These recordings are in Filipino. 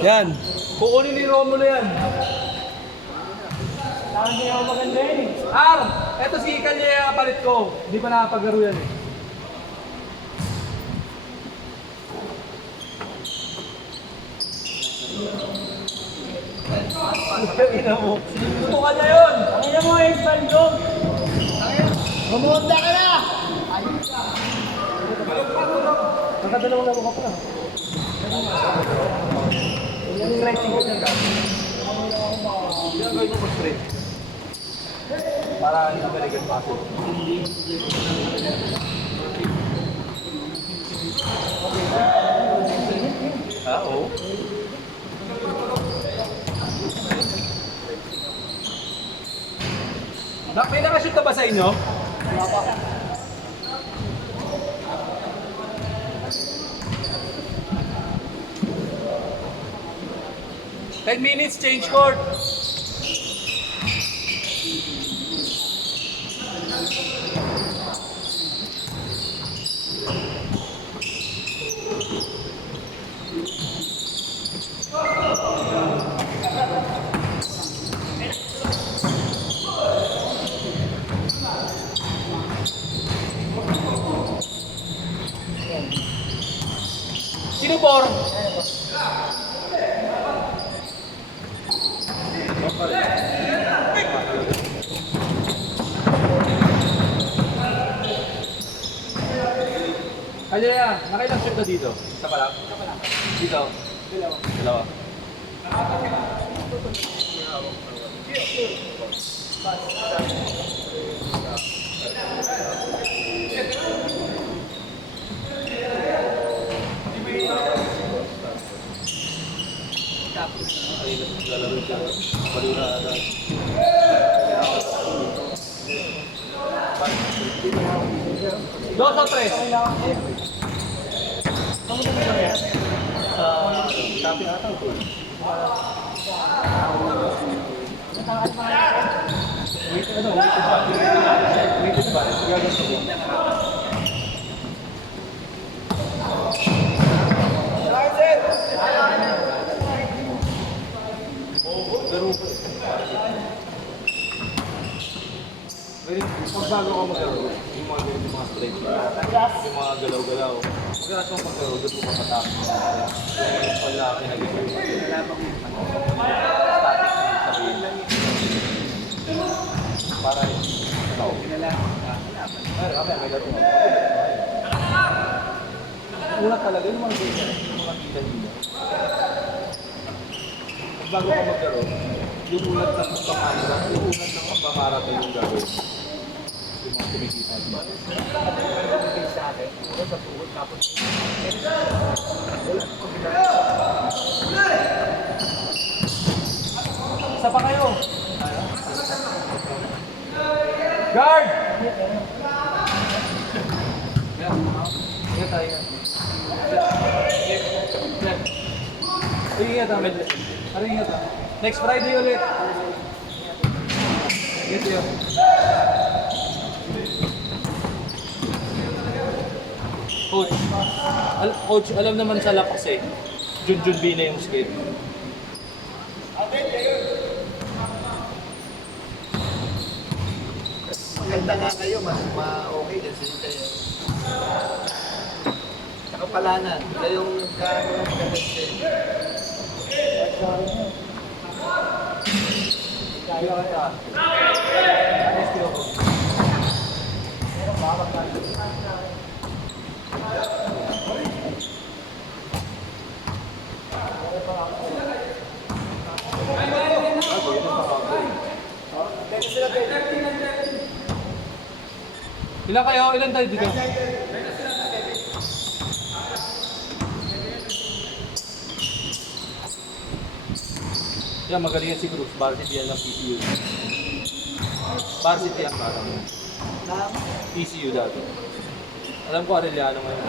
Yan. Kukunin ni Romulo yan. Hindi ako maganda yun eh. Eto si Kanye yung kapalit ko. Hindi pa nakapaglaro yan eh. Ina mo. Gusto ka na yun. Ano mo yung bandong? Bumunta ka na! Nakadalawang laro ka pa. Yung stretching ko dyan ka. Hindi ang gawin mo stretch. Para hindi ka balikan pa ako. Oo. May nakashoot na ba sa inyo? Wala pa. Ten minutes, change court. Sino por? Kaya nakailang shoot na dito? Isa pa lang? Isa pa lang. Dito? Dalawa. Dos o tres? Sabi ata ito. Wait ba? Pag bago ka maglaro, yung mga ganito mga stretch, yung mga galaw-galaw, magkakas mong paglaro, doon mo makatapos. Yung pala pinag-ibig mo, static na sabihin. Para ikaw. Pero kami, may laro. Una talaga yung mga ganyan, yung mga kita-kita. Pag bago ka maglaro, yung ulat ng pagpapamara, yung ulat ng pagpapamara yung gagawin. Yung mga kumikita niya. Sa akin, puro sa tuhod tapos. Isa pa kayo. Guard! Ingat tayo. Ingat tayo. Ano ingat tayo? Next Friday ulit. Ingat tayo. Coach, alam naman sa lakas eh. Junjun B na yung skate. Maganda nga kayo, mas ma-okay din sila kayo. Tsaka palanan, kayong magkakaroon Kaya kaya. Ilan kayo? Ilan tayo dito? Yan, magaling yan si Cruz. Varsity yan ng PCU. Varsity yan parang. PCU dati. Alam ko Arellano ngayon.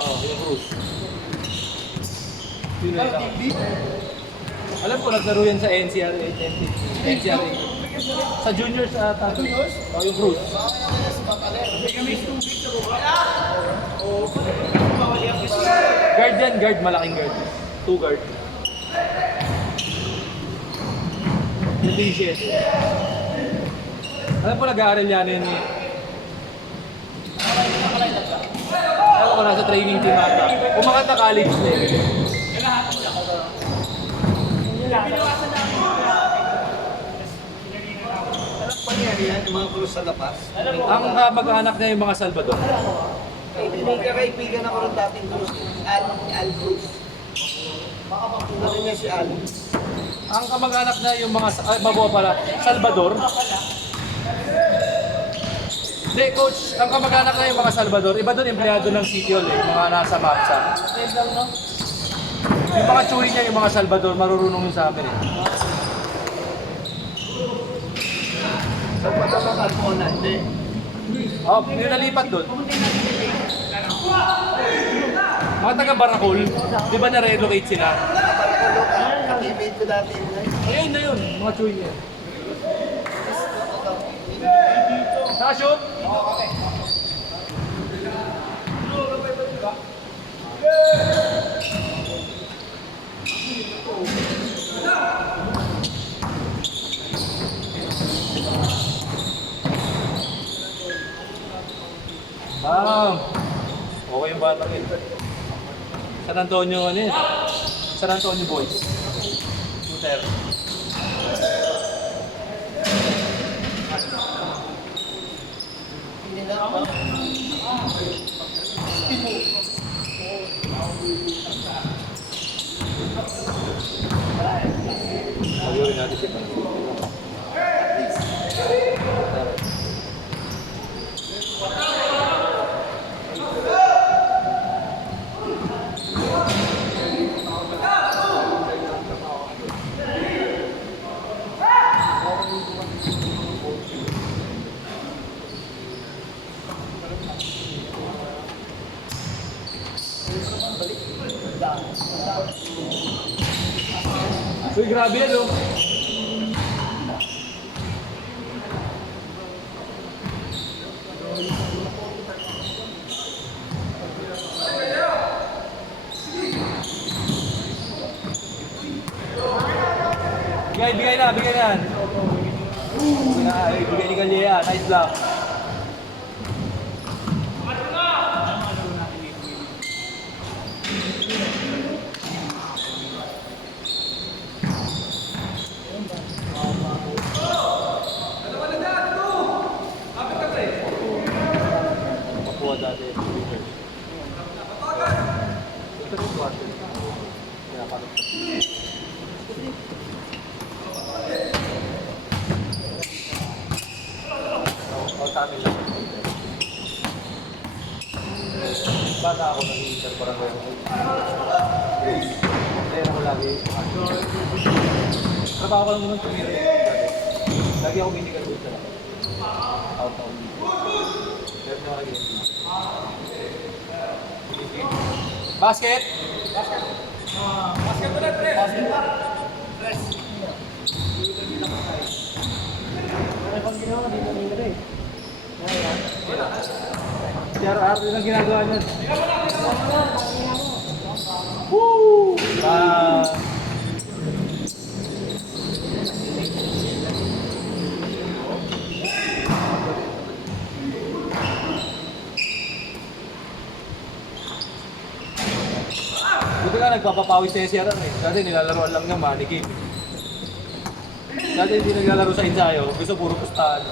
Oo, yung Cruz. Yun na yun. Alam ko, naglaro yan sa NCRA. NCRA. Sa juniors ata. Juniors? Oo, yung Cruz. Guard yan, guard. Malaking guard. 2 guard. Yung dishes. Alam po nag-aaral yan yun eh. Alam ko nasa training team ata. Umakanta college level. Anong pangyarihan yung mga krus sa lapas? Ang mag-anak niya yung mga Salvador. Kaibigan ako ng dating krus. Al Cruz. Ano niya si Al? Ang kamag-anak niya yung mga, mabuha pala, Salvador. Hindi, coach, ang kamag-anak niya yung mga Salvador. Iba doon, empleyado ng City Hall eh, mga nasa MAPSA. Yung mga churi niya, yung mga Salvador, marurunong yun sa amin eh. Sa patamang Almona, hindi. Oh, yung nalipat doon. Mga taga Baracol, di ba na-relocate sila? Katibid ko dati yun. Ayun na yun, mga churi niya. Nakashoot? Okay yung batang yun. San Antonio ano yun? San Antonio Boys. Shooter. Ayun natin siya. Uy, grabe yan oh. Bigay na. Bigay ni Galea, nice block. Makuha dati. Ito rin quarter. Kaya parang sa amin lang. Bata ako nag-iinter parang gano'n. Kaya ako lagi. Trabaho ko lang naman tumira. Lagi ako binigal doon sa out-out. Kaya na lagi. Basket! Basket mo na, pre! Basket mo na! Press! Ano pang ginawa? Dito nila eh. CRR din ang ginagawa niyan. Woo! Buti nga nagpapapawis na yung CRR eh. Dati nilalaroan lang niya money game. Dati hindi naglalaro sa ensayo, gusto puro pustahan.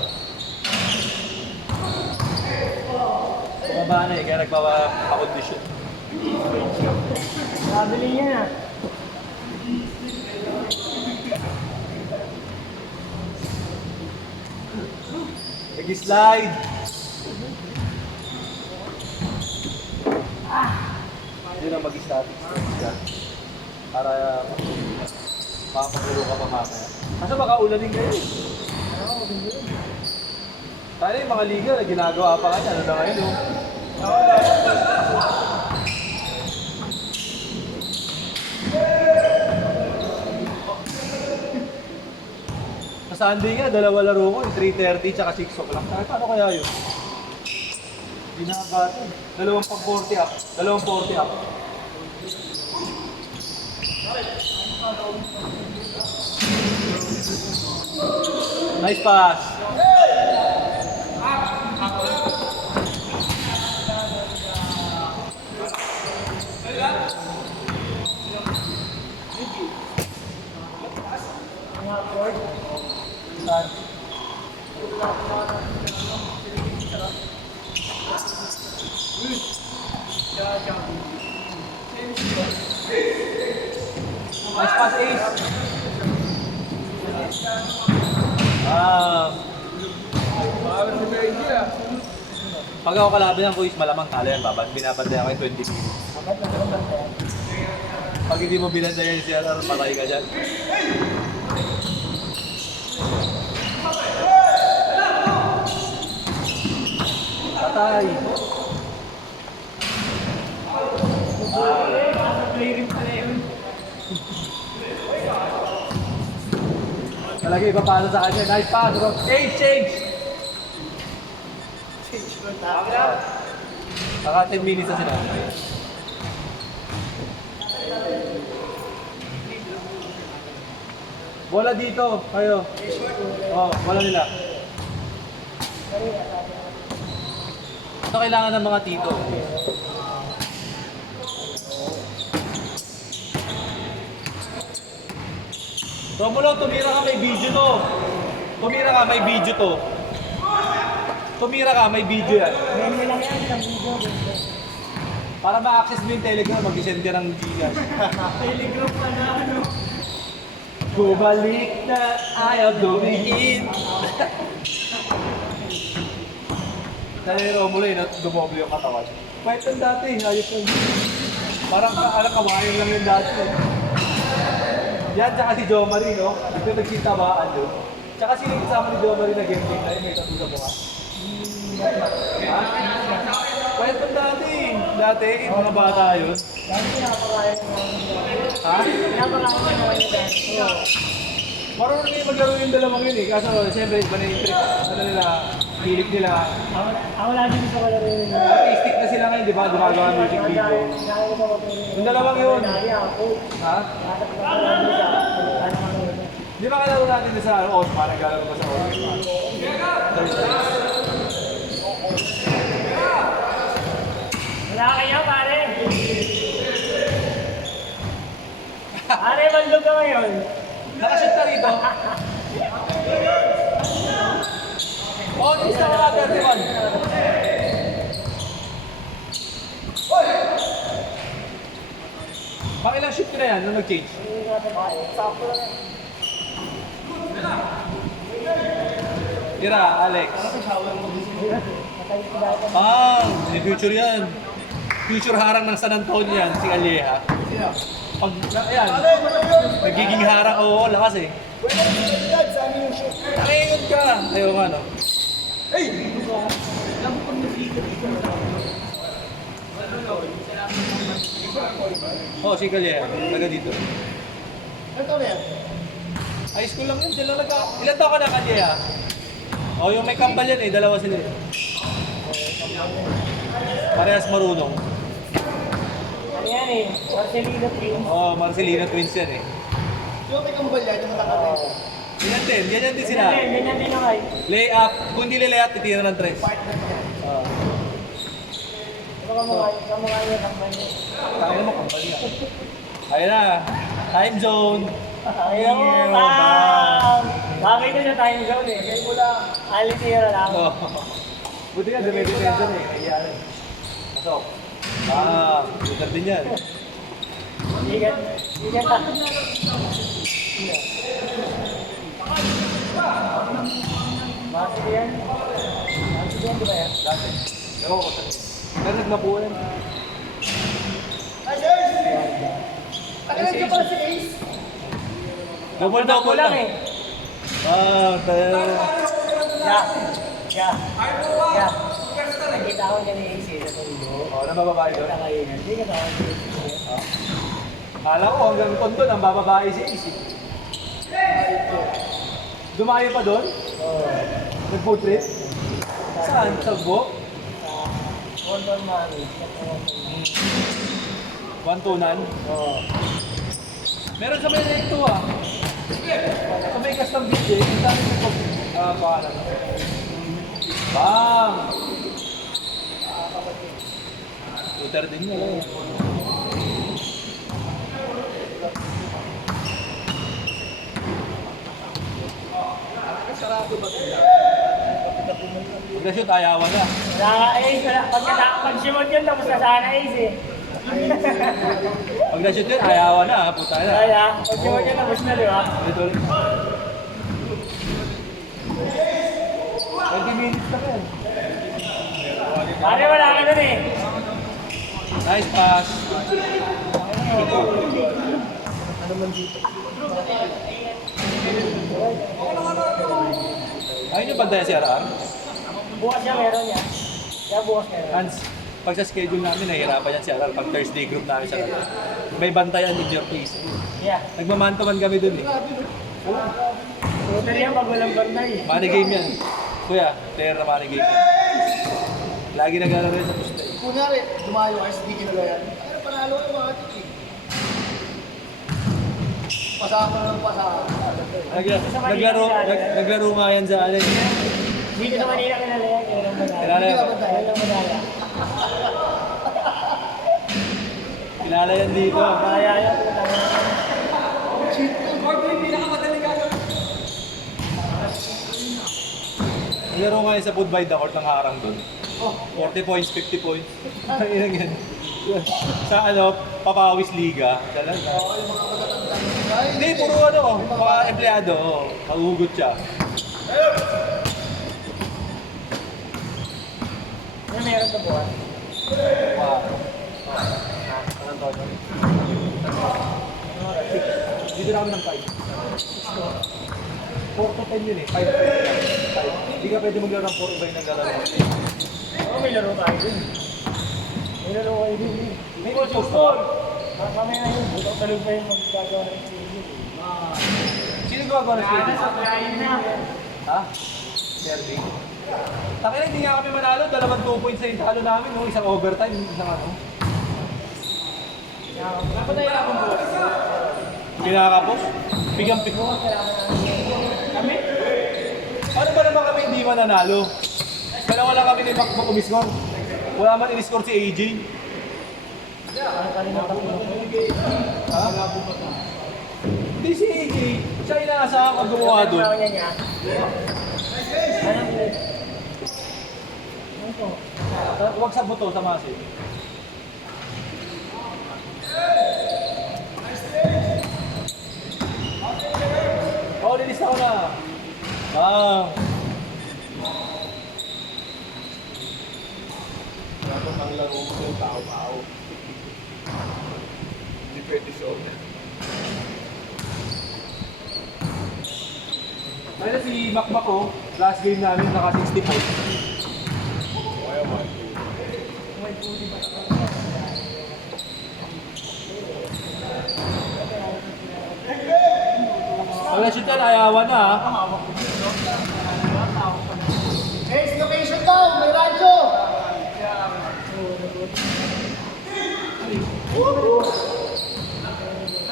Bumaba na eh, kaya nagpapakondisyon. Nabili niya na. Nag-slide! Hindi na mag-statics para makapagulong ka pa mamaya. Kasi baka ulanin kayo eh. Tayo yung mga liga na ginagawa pa kanya. Ano na ngayon oh? Sa Sunday nga, dalawa laro ko, 3:30 tsaka 6 o'clock. Paano kaya yun? Binabati. Dalawang pag 40 up. Nice pass. Nice pass, Ace. Pag ako kalaban ng boys, malamang talo yan. Binabandayan ko yung 20 minutes. Pag hindi mo binandayan si CR, patay ka dyan. Patay. Play rin pala yun. Talaga ipapalo sa kanya. Nice pass. Change. Naka 10 minutes na sila. Bola dito. Kayo. Oh, bola nila. Ito kailangan ng mga tito. Romulo, tumira ka, may video to. Tumira ka, may video to. Tumira ka, may video yan. Meme lang yan, isang video. Para ma-access mo yung Telegram, mag-send ka ng Gcash. Telegram pa na ano. Bumalik na ayaw dumihin. Dali ni Romulo yun, dumoble yung katawan. Pwede yung dati, ayos yung... Parang kawain lang yung dati. Yan, tsaka si Jo Marie, no? Yung nagsitabaan doon. Tsaka sino yung kasama ni Jo Marie na game na yun, may tattoo sa mukha. Ha? Pwede yung dati. Dati, yung mga bata yun. Dahil pinapakain mo. Ha? Pinapakain mo naman yung dance. Oo. Marunong na yung maglaro yung dalawang yun eh. Kaso, siyempre, iba na yung trick. Ano nila, hilig nila. Ako lagi sa wala rin. Artistic na sila ngayon, di ba? Gumagawa ng music video. Yung dalawang yun. Ha? Di ba kalaro natin sa Osma? Naglalaro ba sa Osma? Wala kaya pare. Pare, bandog ka ngayon. Nakashoot ka rito? Oh, isa ka agad, Iwan. Pang ilang shoot ko na yan nung nag-change? Sakto lang. Tira, Alex. Matay ko dati. May future yan. Future harang ng San Antonio yan, si Alieha. Pag, ayan, nagiging harang, oo, lakas eh. Nangingon ka. Ayaw nga, no? Oh, si Alieha, taga dito. High school lang yun, dyan lang nagka... Ilan taon ka na, Alieha? Oh, yung may kambal yan eh, dalawa sila eh. Parehas marunong. Ano yan eh? Marcelino Twins. Oh, Marcelino twins yan eh. Yung may kambal yan, yung matakatay. Ganyan din sila. Ganyan din ako eh. Lay up, kung hindi lay up, titira ng tres. Ito kamukha niya tambay niya. Kaya naman kambal yan. Ayun na, time zone. Ayaw mo, bam! Bakit na siya time zone eh? Kaya mo lang, alitira lang. Oh. Buti nga, dumidipensyon eh. Kaya pasok. Lutar din yan. Ikan ka. Bakit yan? Bakit yan, di ba yan? Dati. Ewan ko saan. Pero nagmapuan. Takilan ka pala si Ace. Double Ako lang eh. Tayo. Yeah. Nakita ko niya ni AC sa tulo. Oh, nabababae doon. Nakainan. Hindi ka tawag ni AC. Kala ko hanggang Tondo ang bababae si Ace. Dumayo pa doon? Oo. Nag-food trip? Saan? Sa Ugbo? Sa Wondon Mami. Wantunan? Oo. Meron sa may recto ah. Sa may custom DJ, ang dami ko pangalan. Bang! Shooter din yun eh. Sarado ba ito? Pag-shoot, ayawan na. Naka-ace, pag-shimot yun, tapos na sana ace eh. Pag na-shoot yun, ayawan na, puta na. Kaya, pag-shimot yun, tapos na, di ba? Ulit ulit. 20 minutes na yan. Pare, wala ka dun eh. Nice pass. Ayun yung banda si Aran. Bukas siya meron niya. Kaya bukas meron. Hans, pag sa schedule namin, nahihirapan yan si Aran. Pag Thursday group namin sa Aran. May bantayan in your face. Yeah. Nagmamantaman kami dun eh. Shooter yan pag walang bantay. Money game yan. Kuya, player na money game. Lagi naglalaro yan sa poste. Kunyari, dumayo ka, hindi kinagayan. Ano, panalo yung mga tiki. Pasama na ng pasama. Naglaro nga yan sa alay. Dito sa Manila kilala yan. Kilala yan. Kilalang madaya. Kilala yan dito. Kaya yan. Naglaro nga yan sa food by the court ng harang doon. 40 points, 50 points. Ang inang yan. Sa ano, Papawis Liga. Talaga. Hindi, puro ano, mga empleyado. Maguhugot siya. Ano meron sa buwan? Anong to? Dito na kami ng 5. 4 to 10 yun eh. 5 to 10. Hindi ka pwede maglaro ng 4 by naglalaro. Oo, may laro tayo dun. May laro kayo dun eh. May goal post ba? Mamaya na yun. Butang talog pa yung magkagawa ng TV. Sino gagawa ng schedule? Ayun na. Ha? Derby? Takina, hindi nga kami manalo. 2 points sa intalo namin. No? Isang overtime, isang ano. Dapat tayo akong buwan. Kinakapos? Pigang-pig. Kami? Ano ba naman kami hindi mananalo? Dalawa lang kami ni Macmac umiscore. Wala man in-score si AJ. Ha? Hindi si AJ. Siya inaasahan kang gumawa doon. Ano niya? Anong ulit? Ano to? Huwag sa buto, sa masin. Oh, linis ako na. Ah. Dapat ang laro mo yung tao-tao. Hindi pwede show na. Kaya si Macmac ko, last game namin naka 60 points. Kaya man. Pag na-shoot yan, ayawan na ha. Hey, location daw! May radyo!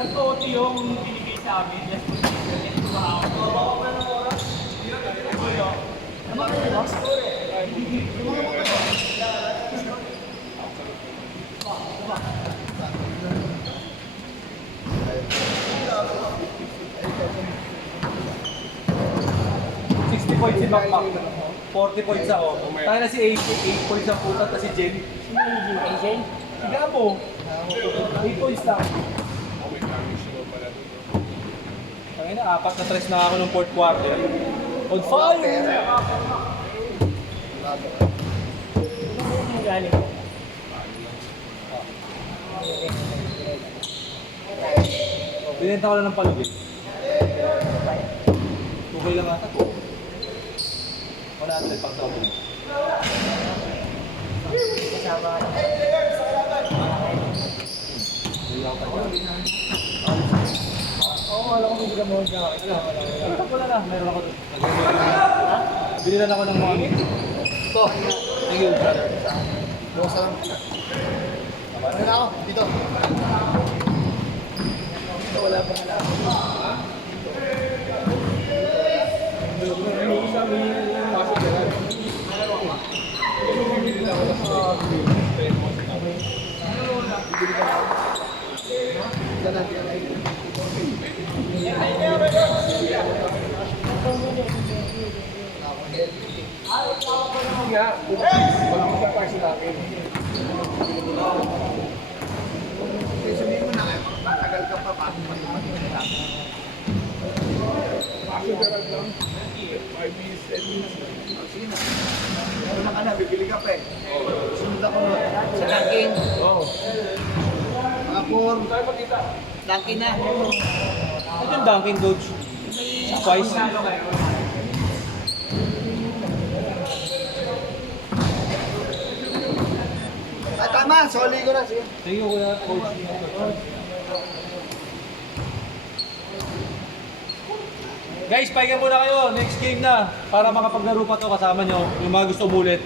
Ang OT yung binigay sa amin. Yes, Points si Macmac. 40 points ako. Tayo na si 8 points ang putat na si Jen. Sino yung AJ? Si Gabo. 8 points lang. Tangin na, 4 na tres na ako ng fourth quarter. On fire! Ano yung galing? Binenta ko lang ng palugit. Okay lang ata. 100 pang sabi. Kasama ka. Oo, alam ko hindi ka mo siya. Ito ko na. Meron ako doon. Binilan ako ng mga meat. Ito. Thank you, brother. Bukas lang. Ano na ako? Dito. Ito, wala Kaya sabihin mo na nga, matagal ka pa, paano matupad lang? Sige na. Una ka na, bibili ka pa eh. Sunod ako nun. Sa Dunkin. Mga 4. Dunkin na. Ito yung Dunkin' Coach. Twice. Ah, tama, soli ko na. Sige. Thank you, Kuya Coach. Guys, pahinga muna kayo. Next game na. Para makapaglaro pa to kasama nyo. Yung mga gusto umulit.